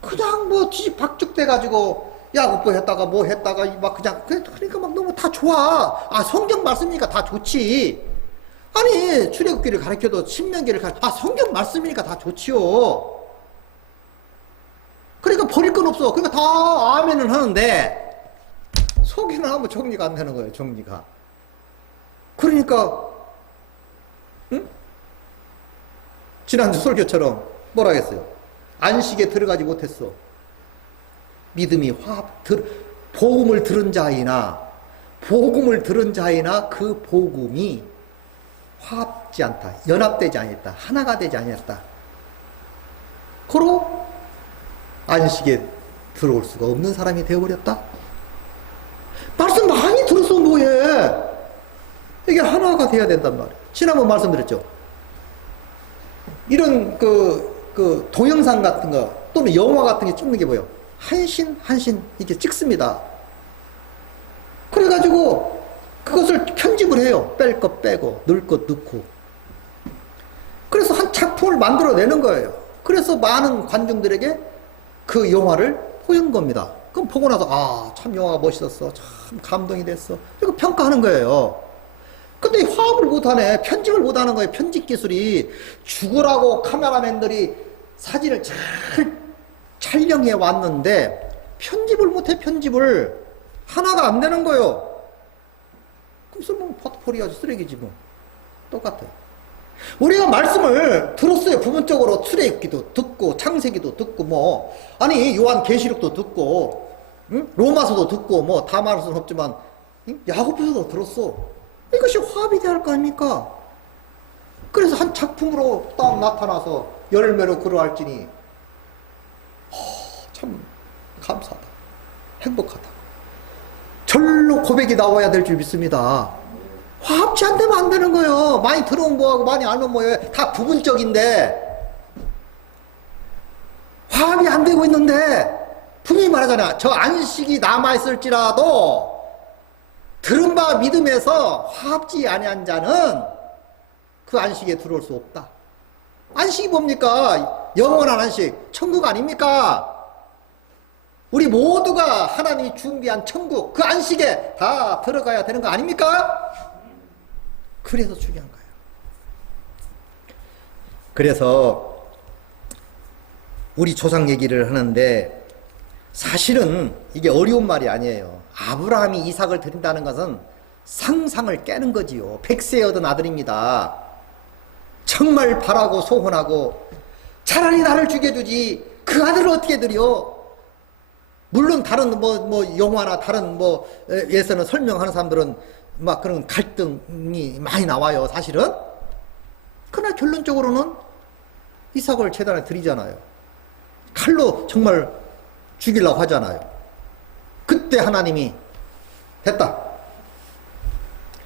그냥 뭐 뒤집박죽 돼가지고 야고보 했다가 뭐 했다가 막 그냥 그러니까 막 너무 다 좋아. 아 성경 말씀이니까 다 좋지. 아니 출애굽기를 가르쳐도 신명기를 성경 말씀이니까 다 좋지요. 그러니까 버릴 건 없어. 그러니까 다 아멘을 하는데 속에는 아무 정리가 안 되는 거예요. 정리가. 그러니까 응? 지난주 설교처럼 뭐라 했어요? 안식에 들어가지 못했어. 믿음이 복음을 들은 자이나 그 복음이 화합지 않다. 연합되지 아니했다. 하나가 되지 아니했다. 그로 안식에 들어올 수가 없는 사람이 되어버렸다. 말씀 많이 들었어 뭐해. 이게 하나가 돼야 된단 말이에요. 지난번 말씀드렸죠. 이런 그 동영상 같은 거 또는 영화 같은 게 찍는 게 뭐예요? 한신 이렇게 찍습니다. 그래가지고 그것을 편집을 해요. 뺄 것 빼고 넣을 것 넣고. 그래서 한 작품을 만들어내는 거예요. 그래서 많은 관중들에게 그 영화를 보인 겁니다. 그럼 보고 나서 참 영화가 멋있었어. 참 감동이 됐어. 이거 평가하는 거예요. 근데 화합을 못하네. 편집을 못하는 거예요. 편집 기술이. 죽으라고 카메라맨들이 사진을 잘 촬영해 왔는데 편집을 못해. 편집을. 하나가 안 되는 거예요. 그럼 쓰면 포트폴리오지 쓰레기지 뭐. 똑같아요. 우리가 말씀을 들었어요. 부분적으로 출애굽기도 듣고 창세기도 듣고 뭐 아니 요한계시록도 듣고 응? 로마서도 듣고 뭐 다 말할 수는 없지만 응? 야고보서도 들었어. 이것이 화합이 돼야 할 거 아닙니까? 그래서 한 작품으로 딱 나타나서 열매로 그러할지니 참 감사하다. 행복하다. 절로 고백이 나와야 될 줄 믿습니다. 화합치 안 되면 안 되는 거예요. 많이 들어온 뭐하고 많이 알면 뭐예요. 다 부분적인데 화합이 안 되고 있는데 분명히 말하잖아요. 저 안식이 남아있을지라도 들은 바 믿음에서 화합지 아니한 자는 그 안식에 들어올 수 없다. 안식이 뭡니까? 영원한 안식, 천국 아닙니까? 우리 모두가 하나님이 준비한 천국, 그 안식에 다 들어가야 되는 거 아닙니까? 그래서 중요한 거예요. 그래서 우리 조상 얘기를 하는데 사실은 이게 어려운 말이 아니에요. 아브라함이 이삭을 드린다는 것은 상상을 깨는 거지요. 100세에 얻은 아들입니다. 정말 바라고 소원하고 차라리 나를 죽여주지 그 아들을 어떻게 드려? 물론 다른 뭐 영화나 다른 예서는 설명하는 사람들은 막 그런 갈등이 많이 나와요, 사실은. 그러나 결론적으로는 이삭을 제단에 드리잖아요. 칼로 정말 죽이려고 하잖아요. 그때 하나님이 됐다.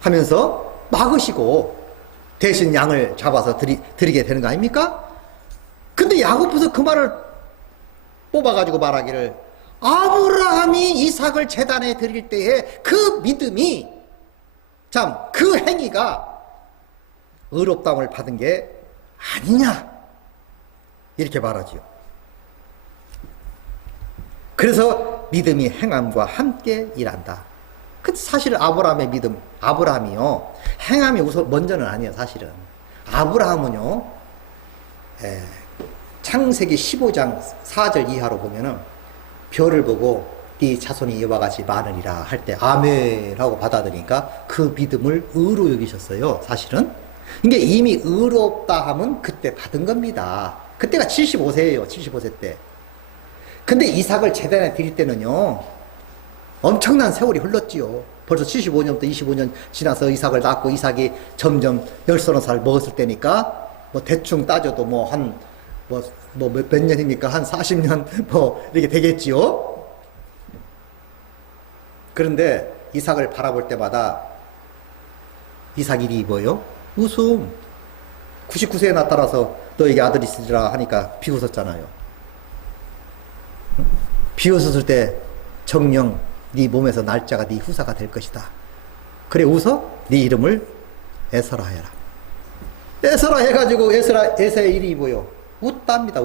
하면서 막으시고 대신 양을 잡아서 드리게 되는 거 아닙니까? 근데 야곱부서 그 말을 뽑아가지고 말하기를, 아브라함이 이삭을 제단에 드릴 때에 그 믿음이, 참 그 행위가 의롭다함을 받은 게 아니냐, 이렇게 말하지요. 그래서 믿음이 행함과 함께 일한다. 그 사실 아브라함의 믿음, 아브라함이요, 행함이 우선 먼저는 아니에요. 사실은 아브라함은요, 창세기 15장 4절 이하로 보면은 별을 보고 네 자손이 이와 같이 많으리라 할 때 아멘하고 받아들이니까 그 믿음을 의로 여기셨어요. 사실은 이게 이미 의롭다 함은 그때 받은 겁니다. 그때가 75세예요 75세 때. 근데 이삭을 제단에 드릴 때는요, 엄청난 세월이 흘렀지요. 벌써 75년부터 25년 지나서 이삭을 낳고, 이삭이 점점 10-30살 먹었을 때니까 뭐 대충 따져도 뭐 한 몇 년입니까? 한 40년 뭐 이렇게 되겠지요. 그런데 이삭을 바라볼 때마다 이삭이 일이 뭐예요? 웃음. 99세에 나타나서 너에게 아들이 있으리라 하니까 비웃었잖아요. 비웃었을 때 정령 네 몸에서 날짜가 네 후사가 될 것이다. 그래 웃어? 네 이름을 에서라 해라. 에서라 해가지고 에서의 일이 뭐예요? 웃답니다.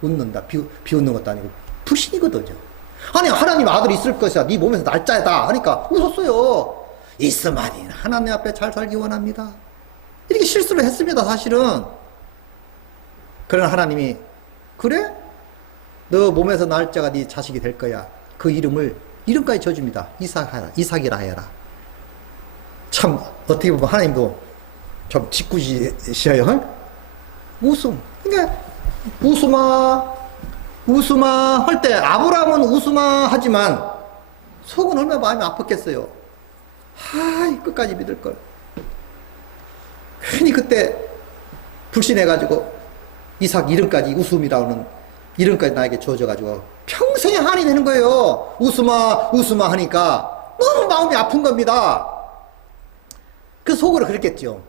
웃는다. 비웃는 것도 아니고 불신이거든요. 아니 하나님 아들이 있을 것이야, 네 몸에서 날짜다 하니까 웃었어요. 있으마니 하나님 앞에 잘 살기 원합니다. 이렇게 실수를 했습니다. 사실은. 그러나 하나님이, 그래? 너 몸에서 날짜가 네 자식이 될 거야. 그 이름을, 이름까지 줘줍니다. 이삭이라 해라. 참 어떻게 보면 하나님도 좀 짓궂으셔요. 웃음. 그러니까 웃음아 할 때 아브라함은 웃음아 하지만 속은 얼마나 마음이 아팠겠어요. 끝까지 믿을 걸. 괜히 그때 불신해가지고 이삭 이름까지, 웃음이라는 이름까지 나에게 주어져가지고 평생에 한이 되는 거예요. 웃음아 하니까 너무 마음이 아픈 겁니다. 그 속으로 그랬겠죠.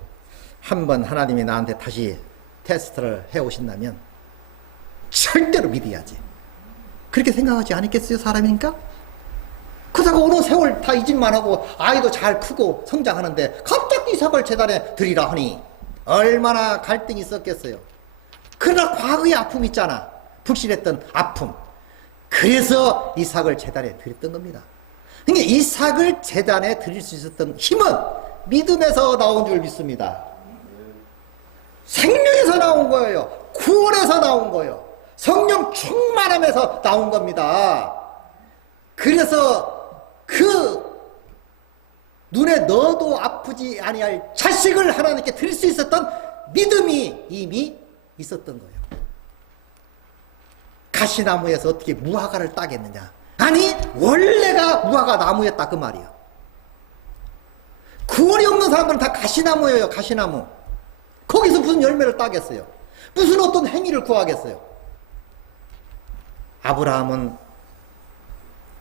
한번 하나님이 나한테 다시 테스트를 해오신다면 절대로 믿어야지, 그렇게 생각하지 않겠어요? 사람이니까. 그러다가 어느 세월 다 잊을만 하고 아이도 잘 크고 성장하는데 갑자기 이삭을 제단에 드리라 하니 얼마나 갈등이 있었겠어요. 그러나 과거의 아픔 있잖아, 불신했던 아픔. 그래서 이삭을 제단에 드렸던 겁니다. 그러니까 이삭을 제단에 드릴 수 있었던 힘은 믿음에서 나온 줄 믿습니다. 생명에서 나온 거예요. 구원에서 나온 거예요. 성령 충만함에서 나온 겁니다. 그래서 그 눈에 넣어도 아프지 아니할 자식을 하나님께 드릴 수 있었던 믿음이 이미 있었던 거예요. 가시나무에서 어떻게 무화과를 따겠느냐? 아니, 원래가 무화과 나무였다 그 말이에요. 구원이 없는 사람들은 다 가시나무예요. 가시나무. 거기서 무슨 열매를 따겠어요? 무슨 어떤 행위를 구하겠어요? 아브라함은,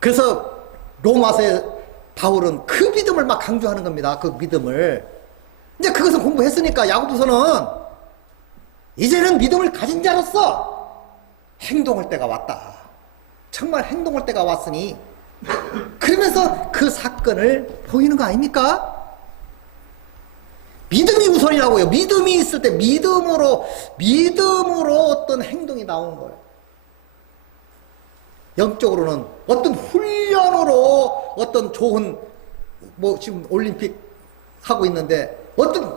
그래서 로마서에 바울은 그 믿음을 막 강조하는 겁니다. 그 믿음을. 이제 그것을 공부했으니까 야고보서는 이제는 믿음을 가진 자로서 행동할 때가 왔다. 정말 행동할 때가 왔으니, 그러면서 그 사건을 보이는 거 아닙니까? 믿음이 우선이라고요. 믿음이 있을 때 믿음으로 어떤 행동이 나오는 거예요. 영적으로는 어떤 훈련으로 어떤 좋은, 지금 올림픽 하고 있는데 어떤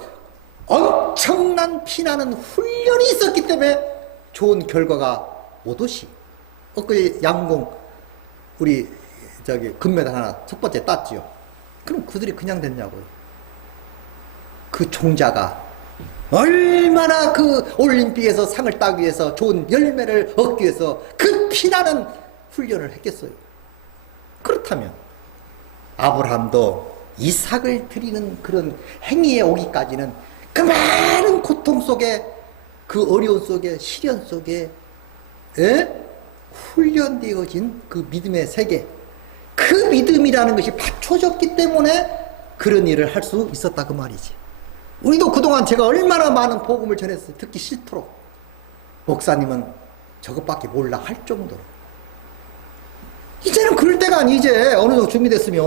엄청난 피나는 훈련이 있었기 때문에 좋은 결과가 오듯이, 엊그제 양궁 우리 금메달 하나 첫 번째 땄지요. 그럼 그들이 그냥 됐냐고요. 그 종자가 얼마나 그 올림픽에서 상을 따기 위해서, 좋은 열매를 얻기 위해서 그 피나는 훈련을 했겠어요. 그렇다면 아브라함도 이삭을 드리는 그런 행위에 오기까지는 그 많은 고통 속에, 그 어려움 속에, 시련 속에 훈련되어진 그 믿음의 세계, 그 믿음이라는 것이 받쳐졌기 때문에 그런 일을 할 수 있었다 그 말이지. 우리도 그동안 제가 얼마나 많은 복음을 전했어요. 듣기 싫도록. 목사님은 저것밖에 몰라 할 정도로. 이제는 그럴 때가 아니. 이제 어느 정도 준비됐으면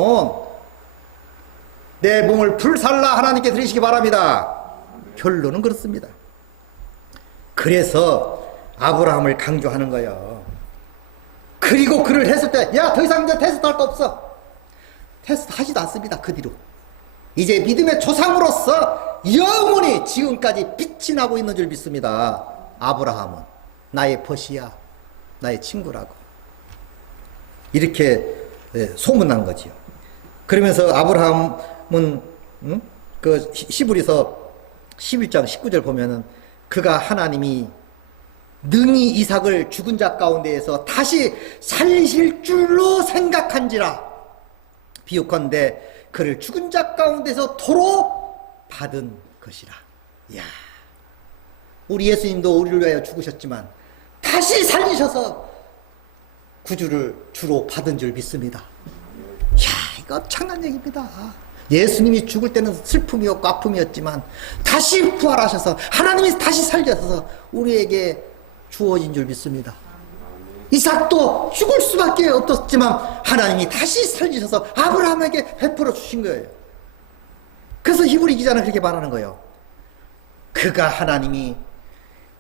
내 몸을 불살라 하나님께 드리시기 바랍니다. 결론은 그렇습니다. 그래서 아브라함을 강조하는 거예요. 그리고 그를 했을 때, 야, 더 이상 이제 테스트 할 거 없어. 테스트 하지도 않습니다. 그 뒤로. 이제 믿음의 조상으로서 영원히 지금까지 빛이 나고 있는 줄 믿습니다. 아브라함은 나의 벗이야, 나의 친구라고. 이렇게 소문난 거지요. 그러면서 아브라함은 그 히브리서 11장 19절 보면은 그가 하나님이 능히 이삭을 죽은 자 가운데에서 다시 살리실 줄로 생각한지라 비유컨대 그를 죽은 자 가운데서 도로 받은 것이라. 이야, 우리 예수님도 우리를 위하여 죽으셨지만 다시 살리셔서 구주를 주로 받은 줄 믿습니다. 이야, 이거 엄청난 얘기입니다. 예수님이 죽을 때는 슬픔이었고 아픔이었지만 다시 부활하셔서 하나님이 다시 살려서 우리에게 주어진 줄 믿습니다. 이삭도 죽을 수밖에 없었지만 하나님이 다시 살리셔서 아브라함에게 베풀어 주신 거예요. 그래서 히브리 기자는 그렇게 말하는 거예요. 그가 하나님이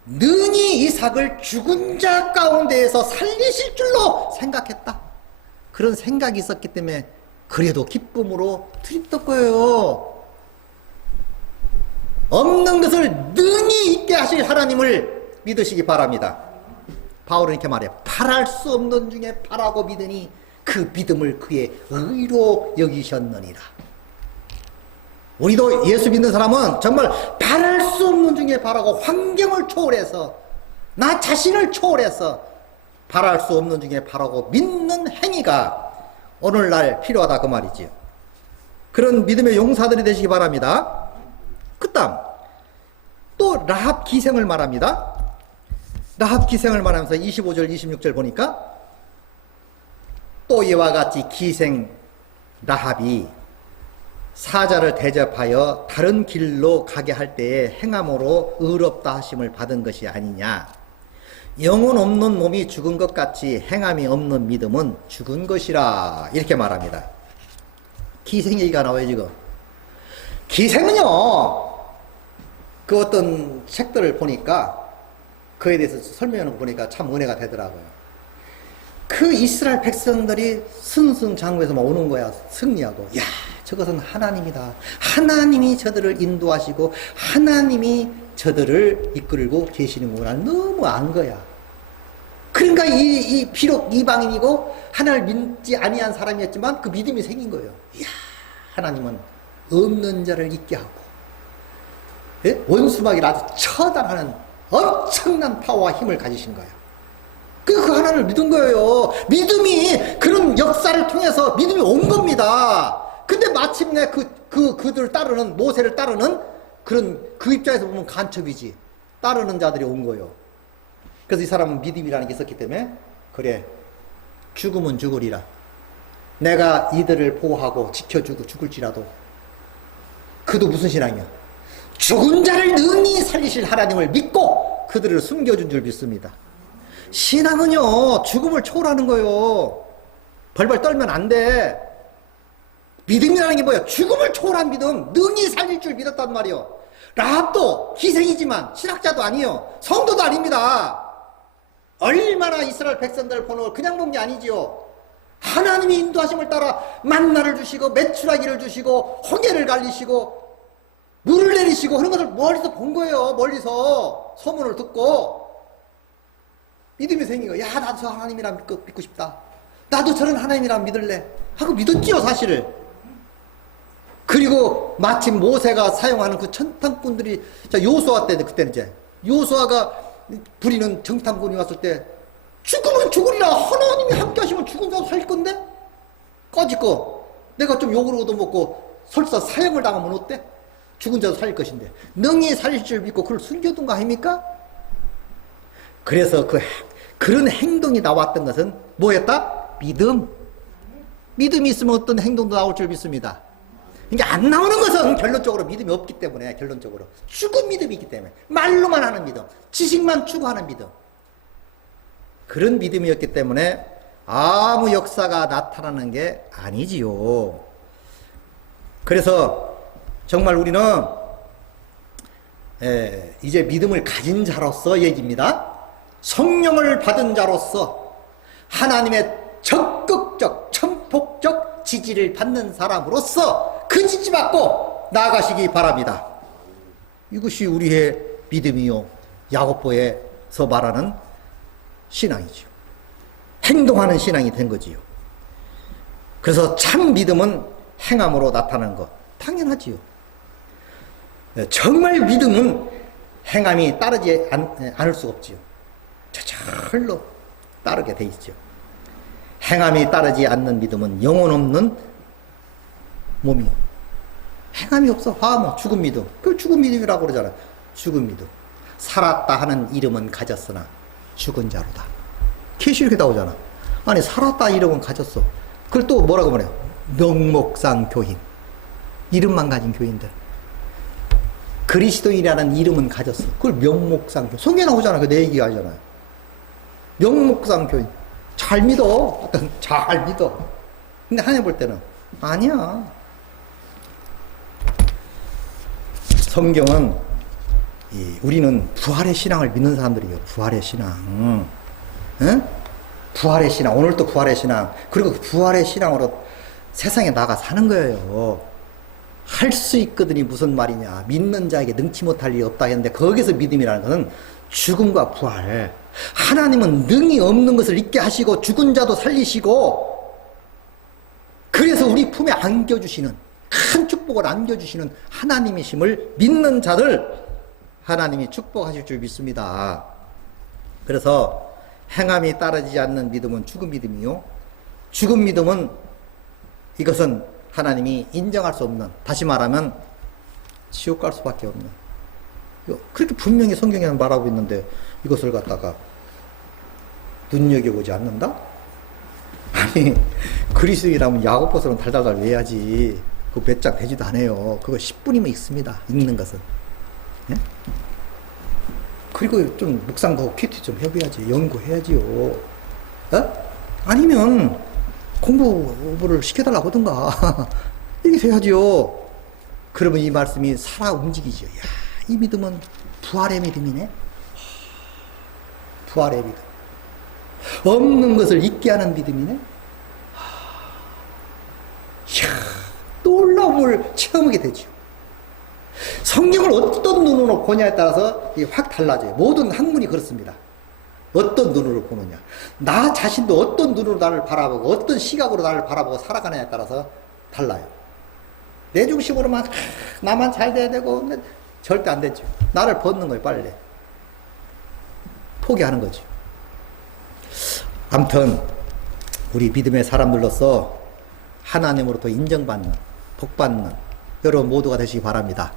능히 이삭을 죽은 자 가운데에서 살리실 줄로 생각했다. 그런 생각이 있었기 때문에 그래도 기쁨으로 드렸던 거예요. 없는 것을 능히 있게 하실 하나님을 믿으시기 바랍니다. 바울은 이렇게 말해요. 바랄 수 없는 중에 바라고 믿으니 그 믿음을 그의 의로 여기셨느니라. 우리도 예수 믿는 사람은 정말 바랄 수 없는 중에 바라고 환경을 초월해서 나 자신을 초월해서 바랄 수 없는 중에 바라고 믿는 행위가 오늘날 필요하다 그 말이지요. 그런 믿음의 용사들이 되시기 바랍니다. 그 다음 또 라합 기생을 말합니다. 라합 기생을 말하면서 25절 26절 보니까 또 이와 같이 기생 라합이 사자를 대접하여 다른 길로 가게 할 때에 행함으로 의롭다 하심을 받은 것이 아니냐. 영혼 없는 몸이 죽은 것 같이 행함이 없는 믿음은 죽은 것이라. 이렇게 말합니다. 기생 얘기가 나와요 지금. 기생은요, 그 어떤 책들을 보니까 그에 대해서 설명하는 거 보니까 참 은혜가 되더라고요. 그 이스라엘 백성들이 승승장구해서 막 오는 거야. 승리하고. 야, 저것은 하나님이다. 하나님이 저들을 인도하시고 하나님이 저들을 이끌고 계시는구나. 너무 안 거야. 그러니까 비록 이방인이고 하나님을 믿지 아니한 사람이었지만 그 믿음이 생긴 거예요. 이야, 하나님은 없는 자를 있게 하고, 예? 원수막이라 아주 처단하는 엄청난 파워와 힘을 가지신 거예요. 그 하나님을 믿은 거예요. 믿음이 그런 역사를 통해서 믿음이 온 겁니다. 근데 마침내 그들을 따르는, 모세를 따르는 그런, 그 입장에서 보면 간첩이지. 따르는 자들이 온 거예요. 그래서 이 사람은 믿음이라는 게 있었기 때문에, 그래, 죽으면 죽으리라. 내가 이들을 보호하고 지켜주고 죽을지라도. 그도 무슨 신앙이야? 죽은 자를 능히 살리실 하나님을 믿고 그들을 숨겨준 줄 믿습니다. 신앙은요, 죽음을 초월하는 거예요. 벌벌 떨면 안 돼. 믿음이라는 게 뭐야? 죽음을 초월한 믿음, 능히 살릴 줄 믿었단 말이요. 라합도 희생이지만 신학자도 아니요, 성도도 아닙니다. 얼마나 이스라엘 백성들 보는 걸 그냥 본 게 아니지요. 하나님이 인도하심을 따라 만나를 주시고 메추라기를 주시고 홍해를 갈리시고 물을 내리시고 하는 것을 멀리서 본 거예요. 멀리서 소문을 듣고 믿음이 생긴 거예요. 야, 나도 저 하나님이랑 믿고 싶다. 나도 저런 하나님이랑 믿을래 하고 믿었지요, 사실을. 그리고 마침 모세가 사용하는 그 천탕꾼들이, 자, 요수아 때, 그때는 이제 요수아가 부리는 정탐꾼이 왔을 때 죽으면 죽으리라. 하나님이 함께 하시면 죽은 자도 살 건데? 꺼지고 내가 좀 욕을 얻어먹고 설사 사형을 당하면 어때? 죽은 자도 살릴 것인데 능히 살릴 줄 믿고 그걸 숨겨둔 거 아닙니까? 그래서 그런 행동이 나왔던 것은 뭐였다? 믿음. 믿음이 있으면 어떤 행동도 나올 줄 믿습니다. 그러니까 안 나오는 것은 결론적으로 믿음이 없기 때문에, 결론적으로 죽은 믿음이 있기 때문에, 말로만 하는 믿음, 지식만 추구하는 믿음, 그런 믿음이었기 때문에 아무 역사가 나타나는 게 아니지요. 그래서 정말 우리는 이제 믿음을 가진 자로서 얘기입니다. 성령을 받은 자로서 하나님의 적극적 천폭적 지지를 받는 사람으로서 그 지지받고 나아가시기 바랍니다. 이것이 우리의 믿음이요, 야고보에서 말하는 신앙이죠. 행동하는 신앙이 된 거지요. 그래서 참 믿음은 행함으로 나타나는 것, 당연하지요. 정말 믿음은 행함이 따르지 않을 수가 없지요. 저절로 따르게 돼 있죠. 행함이 따르지 않는 믿음은 영혼 없는 몸이요. 행함이 없어. 뭐 죽은 믿음. 그걸 죽은 믿음이라고 그러잖아요. 죽은 믿음. 살았다 하는 이름은 가졌으나 죽은 자로다. 계시 이렇게 나오잖아. 아니, 살았다 이름은 가졌어. 그걸 또 뭐라고 말해요? 명목상 교인. 이름만 가진 교인들. 그리스도인이라는 이름은 가졌어. 그걸 명목상 교인. 성경에 나오잖아. 그 내 얘기 하잖아요. 명목상 교인. 잘 믿어. 잘 믿어. 근데 하나님 볼 때는 아니야. 성경은 우리는 부활의 신앙을 믿는 사람들이에요. 부활의 신앙. 응? 부활의 신앙. 오늘 또 부활의 신앙. 그리고 그 부활의 신앙으로 세상에 나가 사는 거예요. 할 수 있거든이 무슨 말이냐. 믿는 자에게 능치 못할 일이 없다 했는데, 거기서 믿음이라는 것은 죽음과 부활. 하나님은 능히 없는 것을 있게 하시고 죽은 자도 살리시고, 그래서 우리 품에 안겨주시는, 큰 축복을 안겨주시는 하나님이심을 믿는 자를 하나님이 축복하실 줄 믿습니다. 그래서 행함이 따르지 않는 믿음은 죽은 믿음이요, 죽은 믿음은 이것은 하나님이 인정할 수 없는, 다시 말하면 지옥 갈 수밖에 없는, 그렇게 분명히 성경에는 말하고 있는데 이것을 갖다가 눈여겨보지 않는다? 아니, 그리스도인이라면 야고보서는 달달달 외야지. 그거 몇 장 되지도 않아요. 그거 10분이면 읽습니다. 읽는 것은. 예? 그리고 좀 묵상도 큐티 좀 해봐야지. 연구해야지요. 어? 아니면 공부를 시켜달라고 하든가 이렇게 해야지요. 그러면 이 말씀이 살아 움직이죠. 야, 이 믿음은 부활의 믿음이네. 부활의 믿음. 없는 것을 있게 하는 믿음이네. 이야, 놀라움을 체험하게 되죠. 성경을 어떤 눈으로 보냐에 따라서 이게 확 달라져요. 모든 학문이 그렇습니다. 어떤 눈으로 보느냐. 나 자신도 어떤 눈으로 나를 바라보고 어떤 시각으로 나를 바라보고 살아가느냐에 따라서 달라요. 내 중심으로만 나만 잘 돼야 되고, 절대 안 되죠. 나를 벗는 거예요. 빨리 포기하는 거죠. 아무튼 우리 믿음의 사람들로서 하나님으로부터 인정받는, 복받는 여러분 모두가 되시기 바랍니다.